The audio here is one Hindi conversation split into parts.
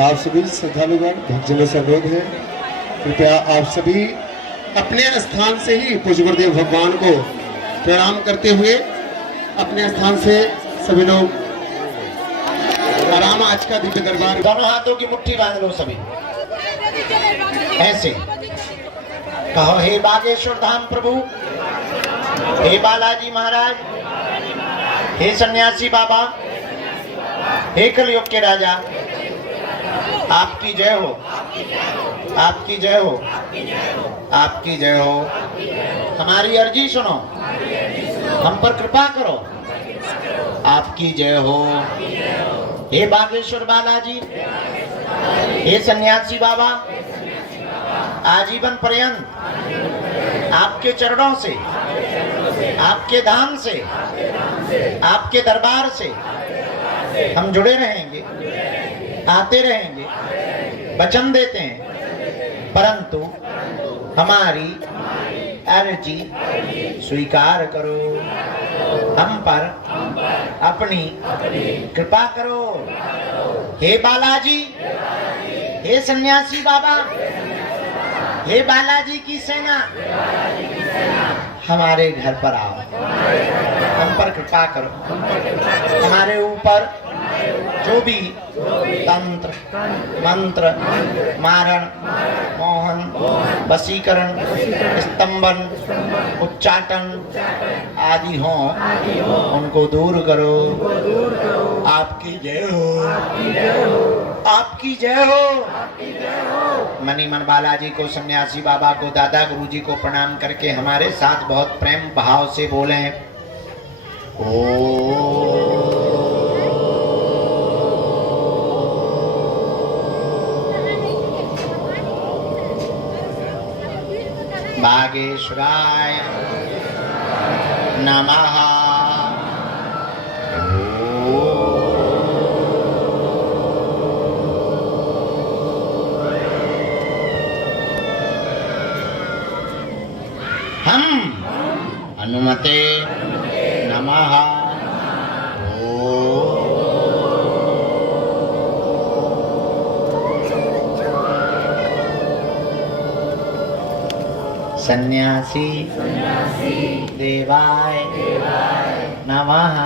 आप सभी श्रद्धालुगण भक्तजनों से अनुरोध है, कृपया आप सभी अपने स्थान से ही पूज्य गुरुदेव भगवान को प्रणाम करते हुए अपने स्थान से सभी लोग आराम आज का दिव्य दरबार। दोनों हाथों की मुट्ठी बांध लो सभी ऐसे, कहो हे बागेश्वर धाम प्रभु, हे बालाजी महाराज, हे सन्यासी बाबा, हे कलयुग के राजा, आपकी जय हो, आपकी जय हो, आपकी जय हो। हमारी अर्जी सुनो, हम पर कृपा करो, आपकी जय हो। हे बागेश्वर बालाजी, हे सन्यासी बाबा, आजीवन पर्यंत आपके चरणों से, आपके धाम से, आपके दरबार से हम जुड़े रहेंगे, आते रहेंगे, वचन देते हैं, परंतु हमारी अर्जी स्वीकार करो, हम पर अपनी कृपा करो। हे बालाजी, हे सन्यासी बाबा, हे बालाजी की सेना, हमारे घर पर आओ, हम पर कृपा करो, हमारे ऊपर जो भी तंत्र मंत्र मारण मोहन वशीकरण स्तंभन उच्चाटन आदि हो उनको दूर करो। आपकी जय हो, आपकी जय हो। मनी मन बालाजी को, सन्यासी बाबा को, दादा गुरुजी को प्रणाम करके हमारे साथ बहुत प्रेम भाव से बोले, ओ बागेश्वराय नमः। हम हनुमते नमः। सन्यासी देवाय नमः।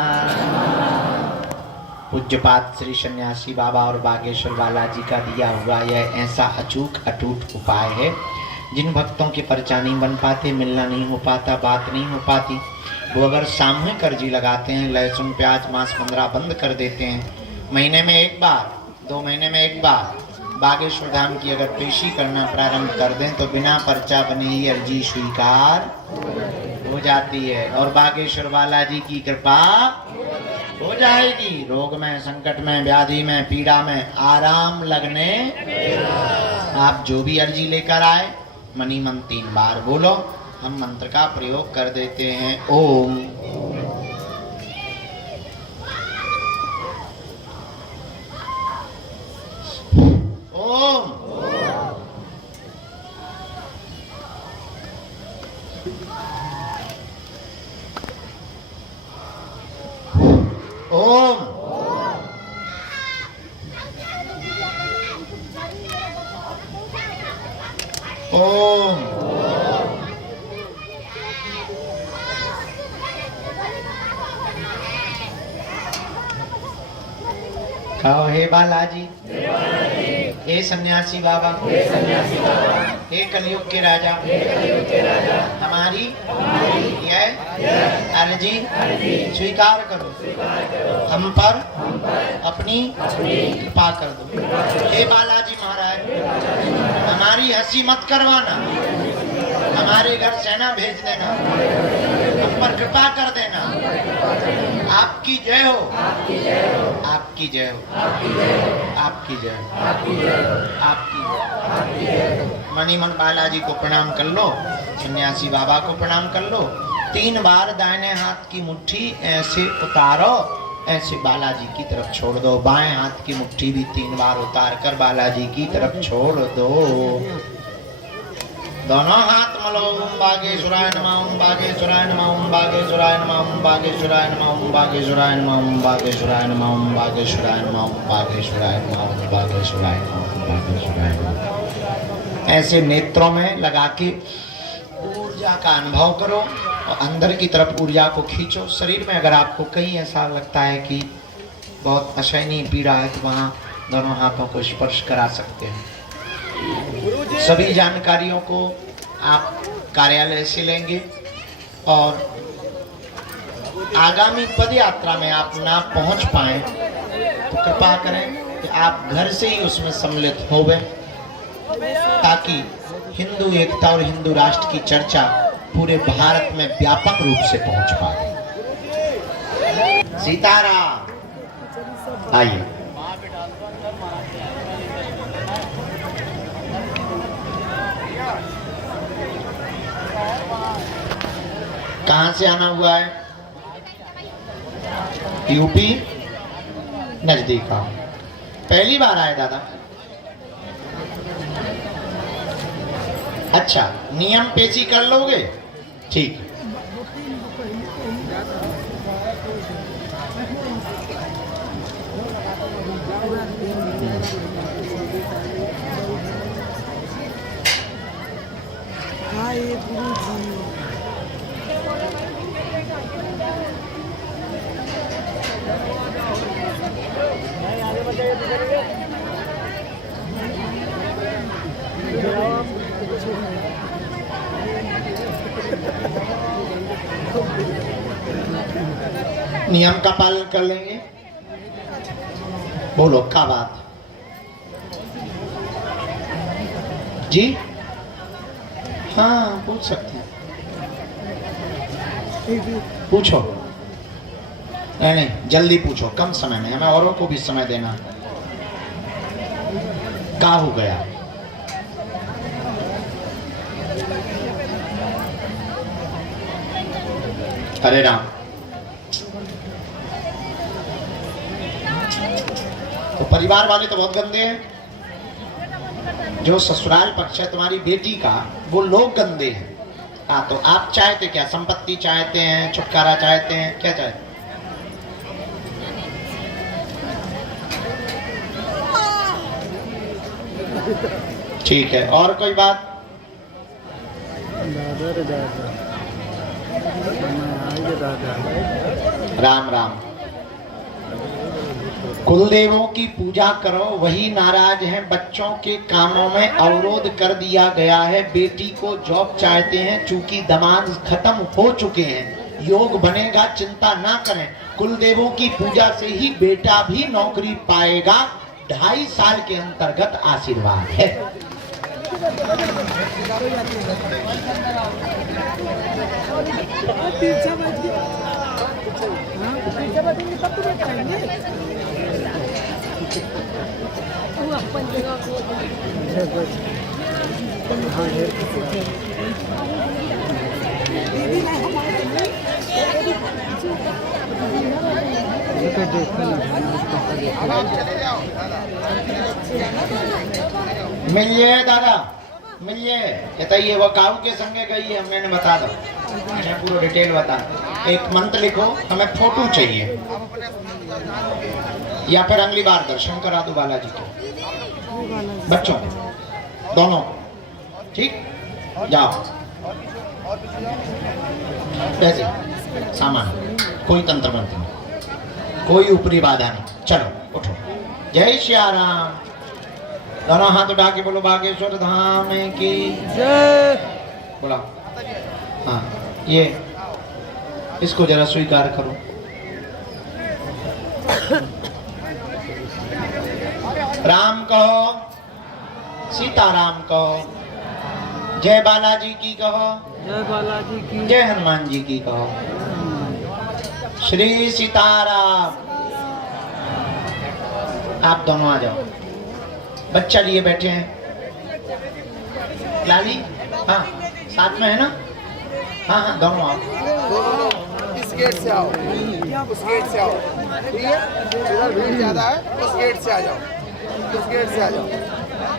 पूज्यपाद श्री सन्यासी बाबा और बागेश्वर बालाजी का दिया हुआ यह ऐसा अचूक अटूट उपाय है, जिन भक्तों के पर्चा नहीं बन पाते, मिलना नहीं हो पाता, बात नहीं हो पाती, वो अगर सामूहिक अर्जी लगाते हैं, लहसुन प्याज मांस 15 बंद कर देते हैं, महीने में एक बार, 2 महीने में एक बार बागेश्वर धाम की अगर पेशी करना प्रारंभ कर दें तो बिना पर्चा बने ही अर्जी स्वीकार हो जाती है और बागेश्वर बालाजी की कृपा हो जाएगी। रोग में, संकट में, व्याधि में, पीड़ा में आराम लगने। आप जो भी अर्जी लेकर आए मनी मन 3 बार बोलो, हम मंत्र का प्रयोग कर देते हैं। ओम ओम ओम ओम कहो हे बालाजी, हे सन्यासी बाबा, हे कलयुग के राजा, हमारी यह अर्जी स्वीकार करो, हम पर अपनी कृपा कर दो। हे बालाजी महाराज, हमारी हंसी मत करवाना, हमारे घर सेना भेज देना, हम पर कृपा कर देना। आपकी जय हो, आपकी जय हो, आपकी जय हो, आपकी जय हो, आपकी जय। मनी मन बालाजी को प्रणाम कर लो, सन्यासी बाबा को प्रणाम कर लो। 3 बार दाहिने हाथ की मुट्ठी ऐसे उतारो, ऐसे बालाजी की तरफ छोड़ दो। बाएं हाथ की मुट्ठी भी 3 बार उतार कर बालाजी की तरफ छोड़ दो। दोनों हाथ मलो। ओम बागेश्वराय नमः, ओम बागेश्वराय नमः, ओम बागेश्वराय नमः, ओम बागेश्वराय नमः, ओम बागेश्वराय नमः, ओम बागेश्वराय नमः, ओम बागेश्वराय नमः, ओम बागेश्वराय नमः, ओम बागेश्वराय नमः, ओम बागेश्वराय नमः। ऐसे नेत्रों में लगा के ऊर्जा का अनुभव करो और अंदर की तरफ ऊर्जा को खींचो। शरीर में अगर आपको कहीं ऐसा लगता है कि बहुत असहनीय पीड़ा है तो वहाँ दोनों हाथों को स्पर्श करा सकते हैं। सभी जानकारियों को आप कार्यालय से लेंगे और आगामी पद यात्रा में आप ना पहुंच पाए तो कृपा करें कि आप घर से ही उसमें सम्मिलित होवे, ताकि हिंदू एकता और हिंदू राष्ट्र की चर्चा पूरे भारत में व्यापक रूप से पहुंच पाए। सीताराम। आइए। कहां से आना हुआ है? यूपी नजदीक आओ। पहली बार आए दादा? अच्छा, नियम पेशी कर लोगे? ठीक। नियम का पालन कर लेंगे? बोलो क्या बात जी? हाँ पूछ सकते हैं, पूछो। नहीं जल्दी पूछो, कम समय में, हमें औरों को भी समय देना। क्या हो गया? हरे राम। तो परिवार वाले तो बहुत गंदे हैं। जो ससुराल पक्ष है तुम्हारी बेटी का, वो लोग गंदे हैं। हाँ, तो आप चाहते क्या? संपत्ति चाहते हैं, छुटकारा चाहते हैं, क्या चाहते? ठीक है, और कोई बात? राम राम। कुलदेवों की पूजा करो, वही नाराज हैं। बच्चों के कामों में अवरोध कर दिया गया है। बेटी को जॉब चाहते हैं, चूंकि दामाद खत्म हो चुके हैं। योग बनेगा, चिंता ना करें। कुलदेवों की पूजा से ही बेटा भी नौकरी पाएगा। 2.5 साल के अंतर्गत आशीर्वाद है। मिलिए दादा, मिलिए। कहता ये वो काऊ के संगे गई है, मैंने बता दो, मैंने पूरा डिटेल बता। एक मंत्र लिखो, हमें फोटो चाहिए, या फिर अगली बार दर्शन करा दो बालाजी के बच्चों दोनों। ठीक, जाओ। कैसे सामान, कोई तंत्र मंत्र नहीं, कोई ऊपरी बाधा नहीं। चलो उठो। जय श्री राम। दोनों हाथ उठा के बोलो बागेश्वर धाम की जय। बोला। हाँ, ये इसको जरा स्वीकार करो। राम कहो, सीताराम कहो, जय बालाजी की कहो, जय बालाजी की, जय हनुमान जी की कहो। श्री सीताराम। आप दोनों आ जाओ। बच्चा लिए बैठे हैं। लाली, हाँ साथ में है ना? हाँ हाँ दोनों आओ। इस गेट से आओ, उस गेट से आओ, ठीक है? इधर भीड़ ज्यादा है, उस गेट से आ जाओ, उस गेट से आ जाओ।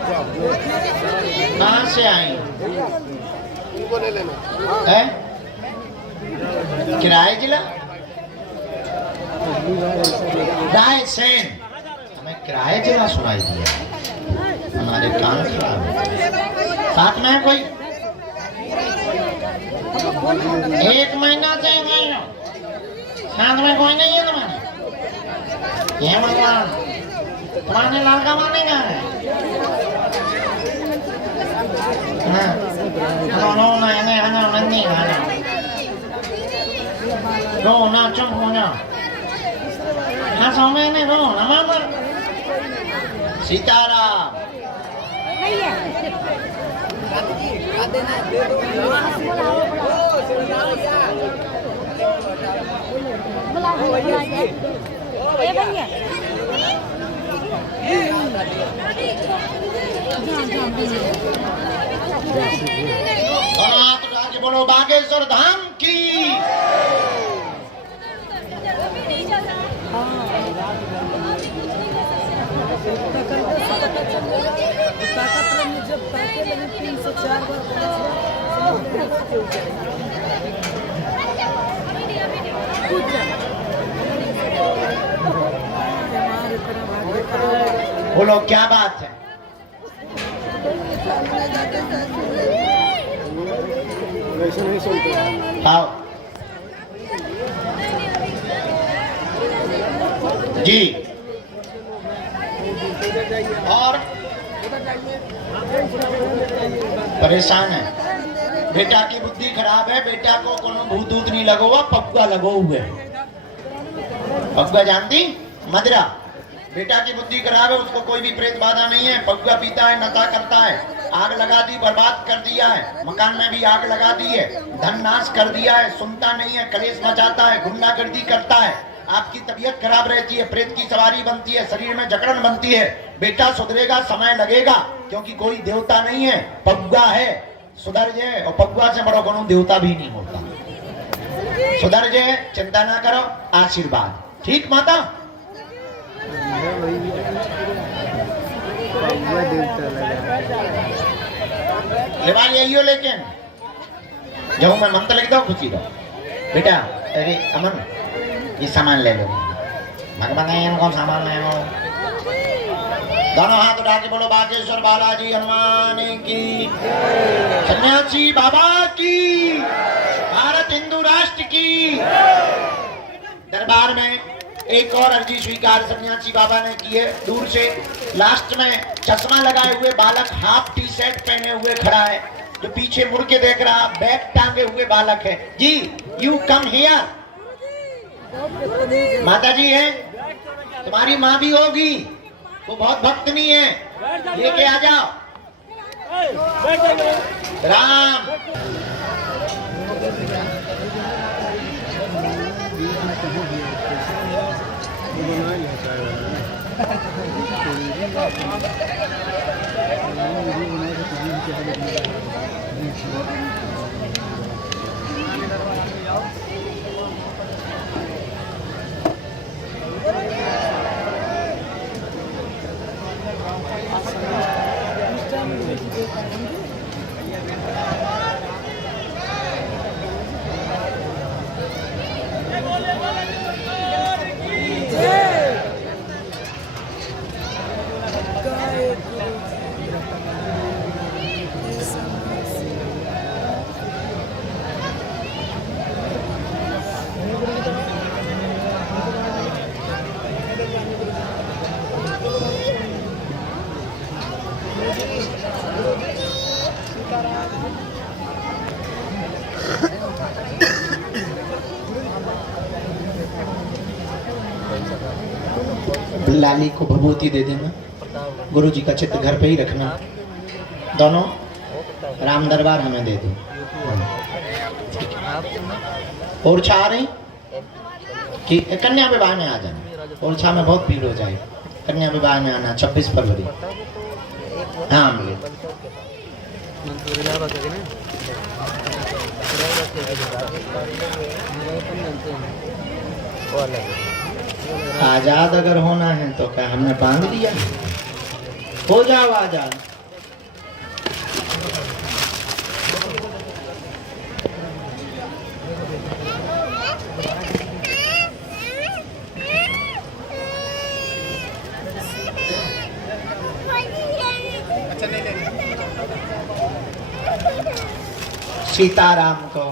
कहाँ से आई उनको ले लेना। है? किराए जिला रायसेन। हमें किराए जिला सुनाई दिया, हमारे कान खराब है। साथ में है कोई? 1 महीना से गए हो, साथ में कोई नहीं है तुम्हारे? ये भगवान, तुम्हारे लड़का मानेगा है? हाँ, नो नहीं आना नहीं आना, रो ना चुप हो जाओ। हाँ समय नहीं रो ना मामा। सीताराम। आगे बोलो बागेश्वर धाम की। जब ताके लगे 3 से 4 बार 5 बार बोलो क्या बात है? आओ जी। और परेशान है, बेटा की बुद्धि खराब है, बेटा को कोनो भूत ऊत नहीं लगो हुआ, पप्पा लगो हुए। पप्पा जानती मदरा, बेटा की बुद्धि खराब है, उसको कोई भी प्रेत बाधा नहीं है। पप्पा पीता है, नशा करता है, आग लगा दी, बर्बाद कर दिया है, मकान में भी आग लगा दी है, धन नाश कर दिया है, सुनता नहीं है, कलेश मचाता है, गुंडागर्दी करता है, आपकी तबीयत खराब रहती है, प्रेत की सवारी बनती है, शरीर में जकड़न बनती है। बेटा सुधरेगा, समय लगेगा, क्योंकि कोई देवता नहीं है, पप्पा है, सुधर जाए। और पप्पा से बड़ा कोनो देवता भी नहीं होता। सुधर जाए, चिंता ना करो, आशीर्वाद। ठीक माता? लेवा यही हो, लेकिन जब मैं मंत्र लिख दो खुशी दो। बेटा अरे अमन, ये सामान ले लो। भगवान इनको सामान ले लो। दोनों हाथ उठा के बोलो बागेश्वर बालाजी हनुमान की, सन्यासी बाबा की, भारत हिंदू राष्ट्र की। दरबार में एक और अर्जी स्वीकार सन्यासी बाबा ने की है, दूर से। लास्ट में चश्मा लगाए हुए बालक, हाफ टी शर्ट पहने हुए खड़ा है, जो पीछे मुड़ के देख रहा, बैग टांगे हुए बालक है। जी यू कम हियर। माता जी है, तुम्हारी माँ भी होगी, वो बहुत भक्त नहीं है, लेके आ जाओ। राम लाली को भभूति दे देना, गुरु जी का चित्र घर पे ही रखना। दोनों राम दरबार हमें दे दो। और छा रही कि कन्या विवाह में आ जाना, और छा में बहुत भीड़ हो जाएगी। कन्या विवाह में आना 26 फरवरी। हाँ आजाद अगर होना है तो क्या हमने बांध दिया? हो जाओ आजाद। टेंशन नहीं लेनी। सीताराम को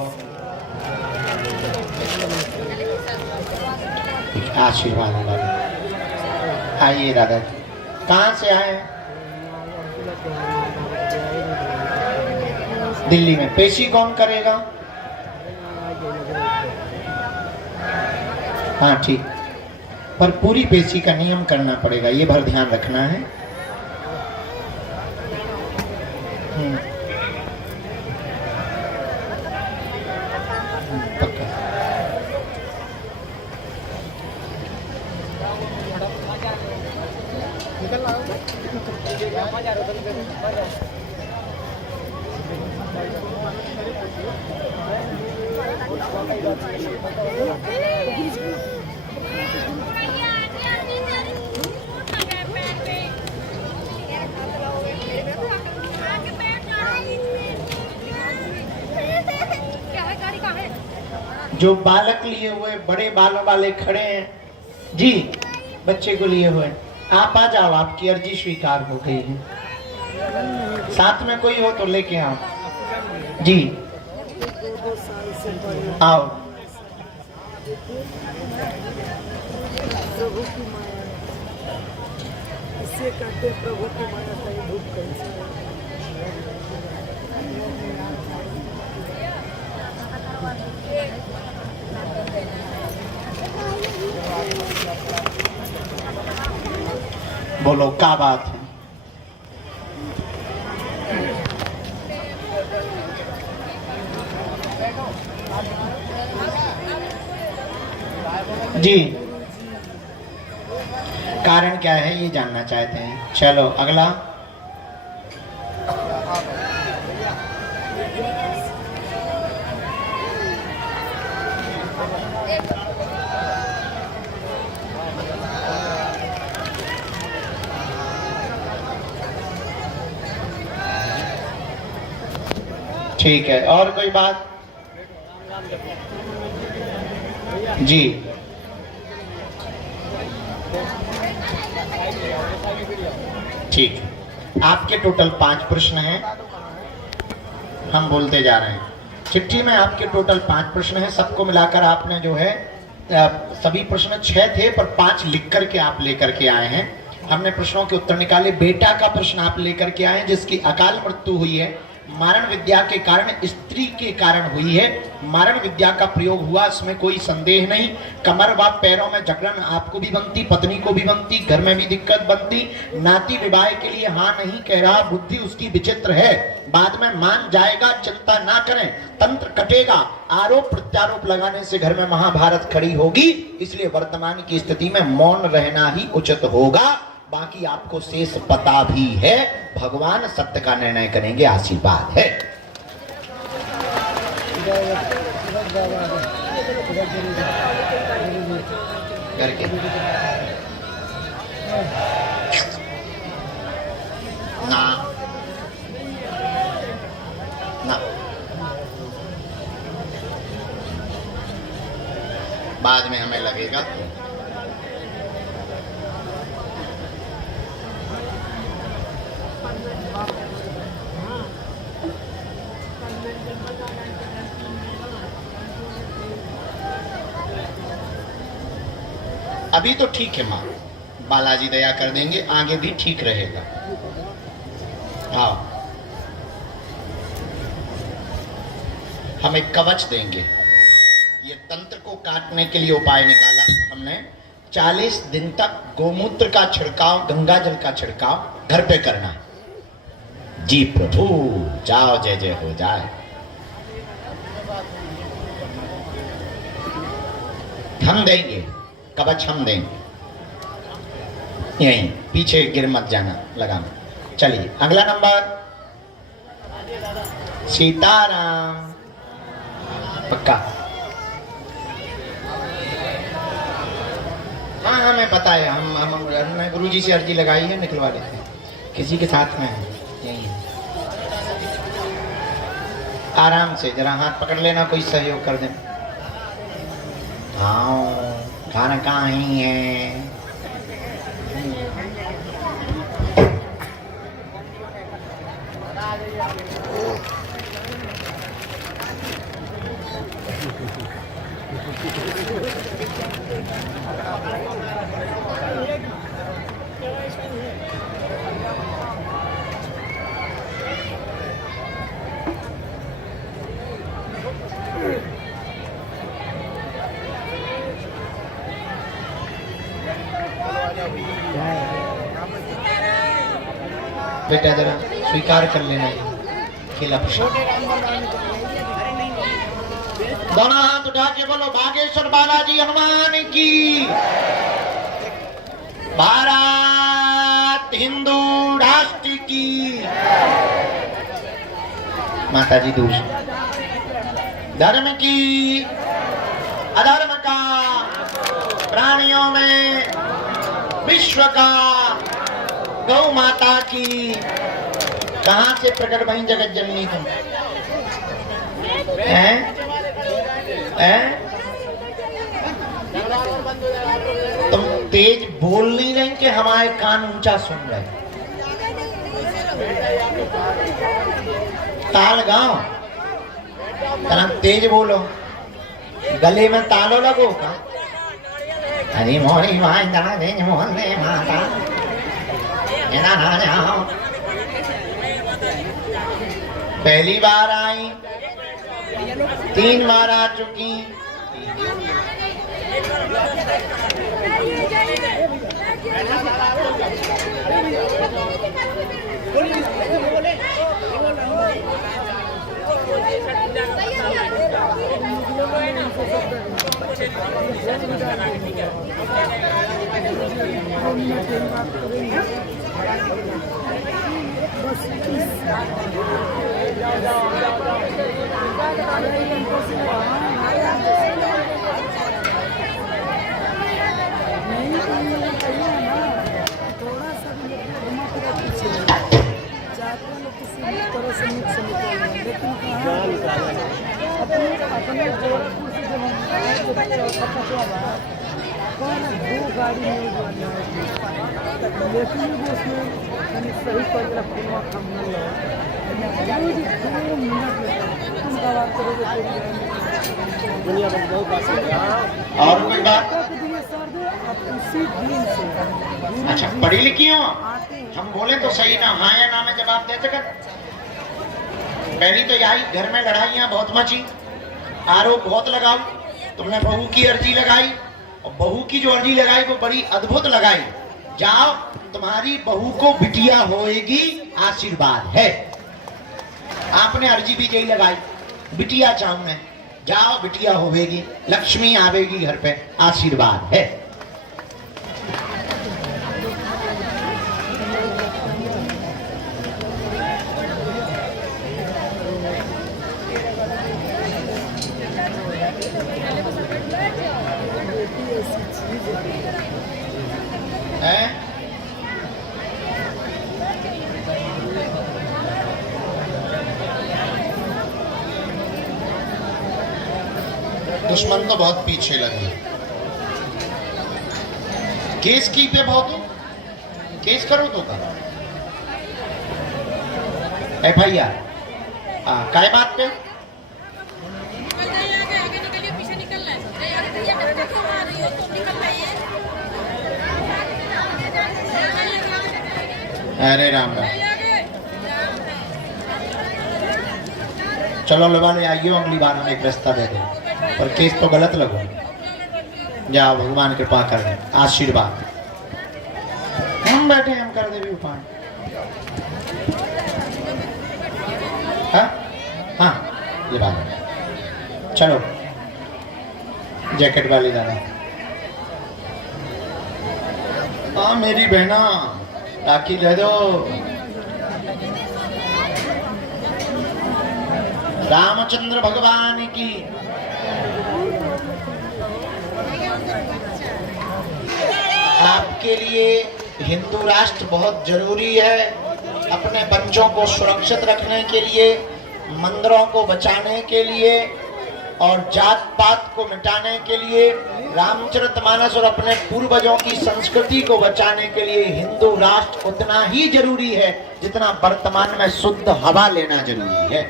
आशीर्वाद वाले। आइए दादाजी, कहाँ से आए? दिल्ली में। पेशी कौन करेगा? हाँ ठीक, पर पूरी पेशी का नियम करना पड़ेगा, ये भर ध्यान रखना है। पक्का। जो बालक लिए हुए बड़े बालों वाले खड़े हैं जी, बच्चे को लिए हुए, आप आ जाओ, आपकी अर्जी स्वीकार हो गई है। साथ में कोई हो तो लेके आओ जी, आओ। इससे कहते प्रभु की माया कहीं भूख कैसे बोलो क्या बात है? जी, कारण क्या है ये जानना चाहते हैं। चलो अगला। ठीक है, और कोई बात? जी, ठीक है। आपके टोटल 5 प्रश्न हैं, हम बोलते जा रहे हैं। चिट्ठी में आपके टोटल 5 प्रश्न हैं, सबको मिलाकर आपने जो है सभी प्रश्न 6 थे, पर 5 लिख करके आप लेकर के आए हैं। हमने प्रश्नों के उत्तर निकाले। बेटा का प्रश्न आप लेकर के आए हैं जिसकी अकाल मृत्यु हुई है, मारण विद्या के कारण, स्त्री के कारण हुई है। मारण विद्या का प्रयोग हुआ, इसमें कोई संदेह नहीं। कमर व पैरों में जकड़न आपको भी बनती, पत्नी को भी बनती, घर में भी दिक्कत बनती। नाती विवाह के लिए हाँ नहीं कह रहा, बुद्धि उसकी विचित्र है, बाद में मान जाएगा, चिंता ना करें, तंत्र कटेगा। आरोप प्रत्यारोप लगाने से घर में महाभारत खड़ी होगी, इसलिए वर्तमान की स्थिति में मौन रहना ही उचित होगा। बाकी आपको शेष पता भी है, भगवान सत्य का निर्णय करेंगे, आशीर्वाद है। करके ना ना, बाद में हमें लगेगा। अभी तो ठीक है माँ, बालाजी दया कर देंगे, आगे भी ठीक रहेगा। हाँ, हम एक कवच देंगे। ये तंत्र को काटने के लिए उपाय निकाला हमने। 40 दिन तक गोमूत्र का छिड़काव, गंगा जल का छिड़काव घर पे करना। जी प्रभु, जाओ, जय जय हो जाए। हम देंगे कवच, हम देंगे। यहीं पीछे गिर मत जाना, लगाना। चलिए अगला नंबर, सीताराम। पक्का? हाँ हमें पता है, हमने गुरुजी से अर्जी लगाई है, निकलवा लेते हैं। किसी के साथ में है, यही है। आराम से जरा हाथ पकड़ लेना, कोई सहयोग कर देना। हाँ, खाना कहाँ ही है। बेटा जरा स्वीकार कर लेना ये केला प्रसाद। दोनों हाथ उठा के बोलो बागेश्वर बालाजी हनुमान की। भारत हिंदू राष्ट्र की। माता जी दूर धर्म की अधर्म का प्राणियों में विश्व का गौ माता की। कहां से प्रकट भई जगत जननी तुम? हैं? तुम तेज बोल नहीं रहे कि हमारे कान ऊंचा सुन रहे? ताल गाओ, तरह तेज बोलो, गले में तालो लगो का। हरी मोरी माई दना दे मोहन दे माता ना ना जाओ। पहली बार आई, 3 बार आ चुकी। और कोई बात? अच्छा पढ़ी लिखी हो? हम बोले तो सही ना हाँ या ना में जवाब दे सके। पहली तो यही घर में लड़ाइयाँ बहुत मची, आरोप बहुत लगाओ। तुमने बहू की अर्जी लगाई और बहू की जो अर्जी लगाई वो बड़ी अद्भुत लगाई। जाओ तुम्हारी बहू को बिटिया होएगी, आशीर्वाद है। आपने अर्जी भी यही लगाई, बिटिया चाहूं मैं, जाओ बिटिया होवेगी, लक्ष्मी आवेगी घर पे, आशीर्वाद है। दुश्मन तो बहुत पीछे लगे। केस की पे बहुत हो, केस करो तो का FIR काय बात पे? अरे राम राम, चलो लगा ले आइयो, अगली बार हम एक रास्ता दे दें, पर केस तो गलत लगो। जाओ भगवान कृपा कर दे, आशीर्वाद। हम बैठे हम कर दे भी उपाय। हाँ हाँ ये बात है। चलो जैकेट वाली जाना। हाँ मेरी बहना राखी दे दो। रामचंद्र भगवान की। आपके लिए हिंदू राष्ट्र बहुत जरूरी है। अपने बच्चों को सुरक्षित रखने के लिए, मंदिरों को बचाने के लिए और जात पात को मिटाने के लिए, रामचरितमानस और अपने पूर्वजों की संस्कृति को बचाने के लिए हिंदू राष्ट्र उतना ही जरूरी है जितना वर्तमान में शुद्ध हवा लेना जरूरी है।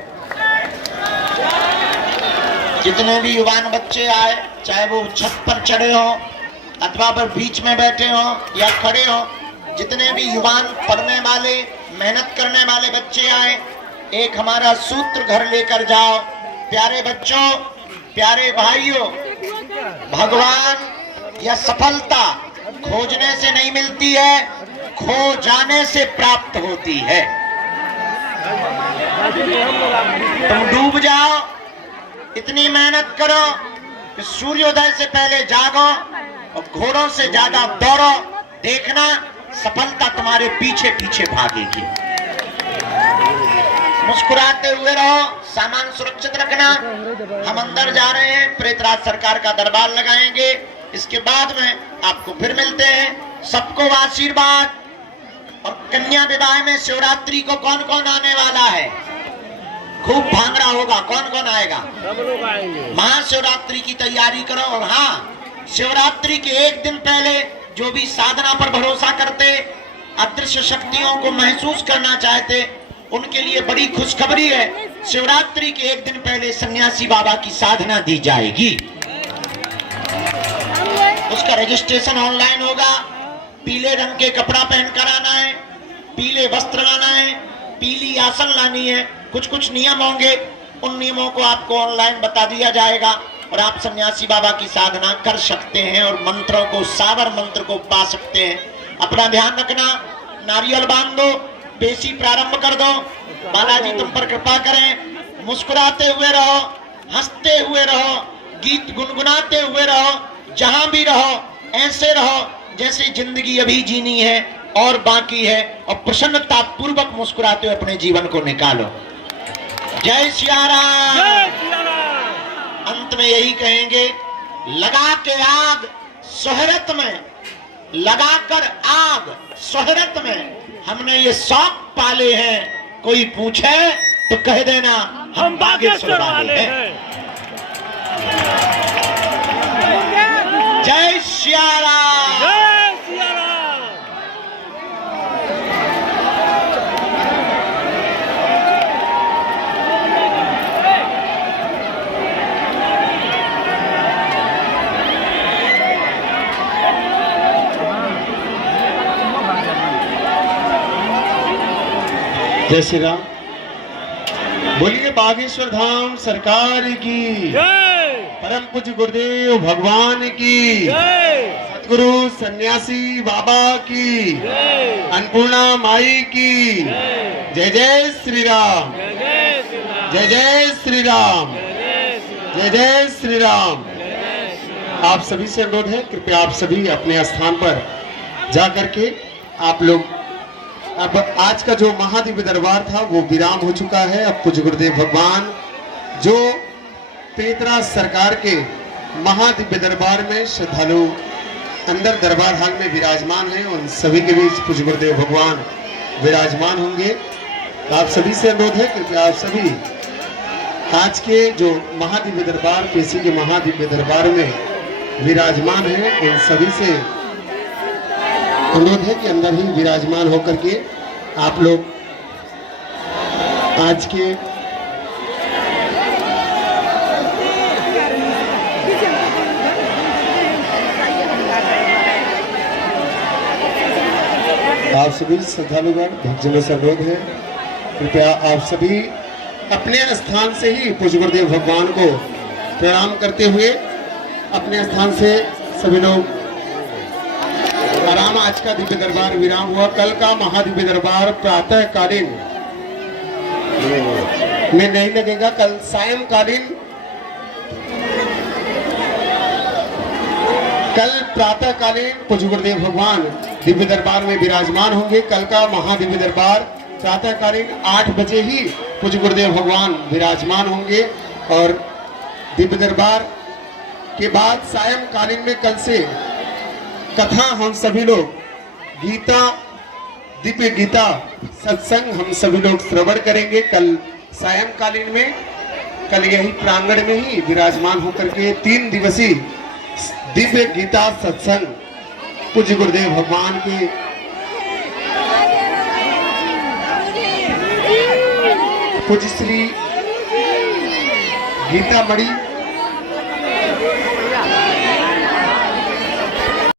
जितने भी युवान बच्चे आए, चाहे वो छत पर चढ़े हो अथवा पर बीच में बैठे हो या खड़े हो, जितने भी युवान पढ़ने वाले, मेहनत करने वाले बच्चे आए, एक हमारा सूत्र घर लेकर जाओ। प्यारे बच्चों, प्यारे भाइयों, भगवान या सफलता खोजने से नहीं मिलती है, खो जाने से प्राप्त होती है। तुम डूब जाओ, इतनी मेहनत करो कि सूर्योदय से पहले जागो और घोड़ों से ज्यादा दौड़ो, देखना सफलता तुम्हारे पीछे पीछे भागेगी। मुस्कुराते हुए रहो, सामान सुरक्षित रखना। हम अंदर जा रहे हैं, प्रेतराज सरकार का दरबार लगाएंगे, इसके बाद में आपको फिर मिलते हैं। सबको आशीर्वाद। और कन्या विवाह में शिवरात्रि को कौन कौन आने वाला है? खूब भांगड़ा होगा। कौन कौन आएगा? सब लोग आएंगे। महाशिवरात्रि की तैयारी करो। और हाँ, शिवरात्रि के एक दिन पहले जो भी साधना पर भरोसा करते, अदृश्य शक्तियों को महसूस करना चाहते, उनके लिए बड़ी खुशखबरी है। शिवरात्रि के एक दिन पहले सन्यासी बाबा की साधना दी जाएगी। उसका रजिस्ट्रेशन ऑनलाइन होगा। पीले रंग के कपड़ा पहनकर आना है, पीले वस्त्र लाना है, पीली आसन लानी है। कुछ कुछ नियम होंगे, उन नियमों को आपको ऑनलाइन बता दिया जाएगा और आप सन्यासी बाबा की साधना कर सकते हैं और मंत्रों को, सावर मंत्र को पा सकते हैं। अपना ध्यान रखना। नारियल बांध दो, पेशी प्रारंभ कर दो। बालाजी तुम पर कृपा करें। मुस्कुराते हुए रहो, हंसते हुए रहो, गीत गुनगुनाते हुए रहो। जहां भी रहो ऐसे रहो जैसे जिंदगी अभी जीनी है और बाकी है, और प्रसन्नता पूर्वक मुस्कुराते हुए अपने जीवन को निकालो। जय सिया राम। अंत में यही कहेंगे, लगा के आग शोहरत में, लगाकर आग शोहरत में हमने ये शौक पाले हैं। कोई पूछे तो कह देना हम बागेश्वर वाले हैं। जय सिया राम। जय सिया राम। जय श्री राम। बोलिए बागेश्वर धाम सरकार की जय। परम पूज्य गुरुदेव भगवान की जय। सतगुरु सन्यासी बाबा की जय। अन्नपूर्णा माई की जय। जय जय श्री राम। जय जय श्री राम। जय जय श्री राम। जय जय श्री राम। जय जय श्री राम। जय श्री राम। आप सभी से अनुरोध है, कृपया आप सभी अपने स्थान पर जा करके आप लोग, अब आज का जो महादिव्य दरबार था वो विराम हो चुका है। अब पूज्य गुरुदेव भगवान जो प्रेतराज सरकार के महादिव्य दरबार में श्रद्धालु अंदर दरबार हाल में विराजमान हैं, उन सभी के बीच पूज्य गुरुदेव भगवान विराजमान होंगे। तो आप सभी से अनुरोध है, कृपया आप सभी आज के जो महादिव्य दरबार, पेशी के महादिव्य दरबार में विराजमान हैं, उन सभी से अनुरोध है कि अंदर ही विराजमान होकर के आप लोग आज के आप सभी श्रद्धालुगण भक्तजनों से अनुरोध है, कृपया आप सभी अपने स्थान से ही पूज्य गुरुदेव भगवान को प्रणाम करते हुए अपने स्थान से सभी लोग आराम। आज का दिव्य दरबार विराम हुआ। कल का महादिव्य दरबार प्रातः कालीन में नहीं लगेगा, कल सायंकालीन, कल प्रातः कालीन पूज्य गुरुदेव भगवान दिव्य दरबार में विराजमान होंगे। कल का महादिव्य दरबार प्रातः कालीन 8 बजे ही पूज्य गुरुदेव भगवान विराजमान होंगे और दिव्य दरबार के बाद सायंकालीन में कल से कथा हम सभी लोग गीता, दिव्य गीता सत्संग हम सभी लोग श्रवण करेंगे। कल सायंकालीन में, कल यही प्रांगण में ही विराजमान होकर के 3 दिवसीय दिव्य गीता सत्संग पूज्य गुरुदेव भगवान के पूज्य श्री गीता मणि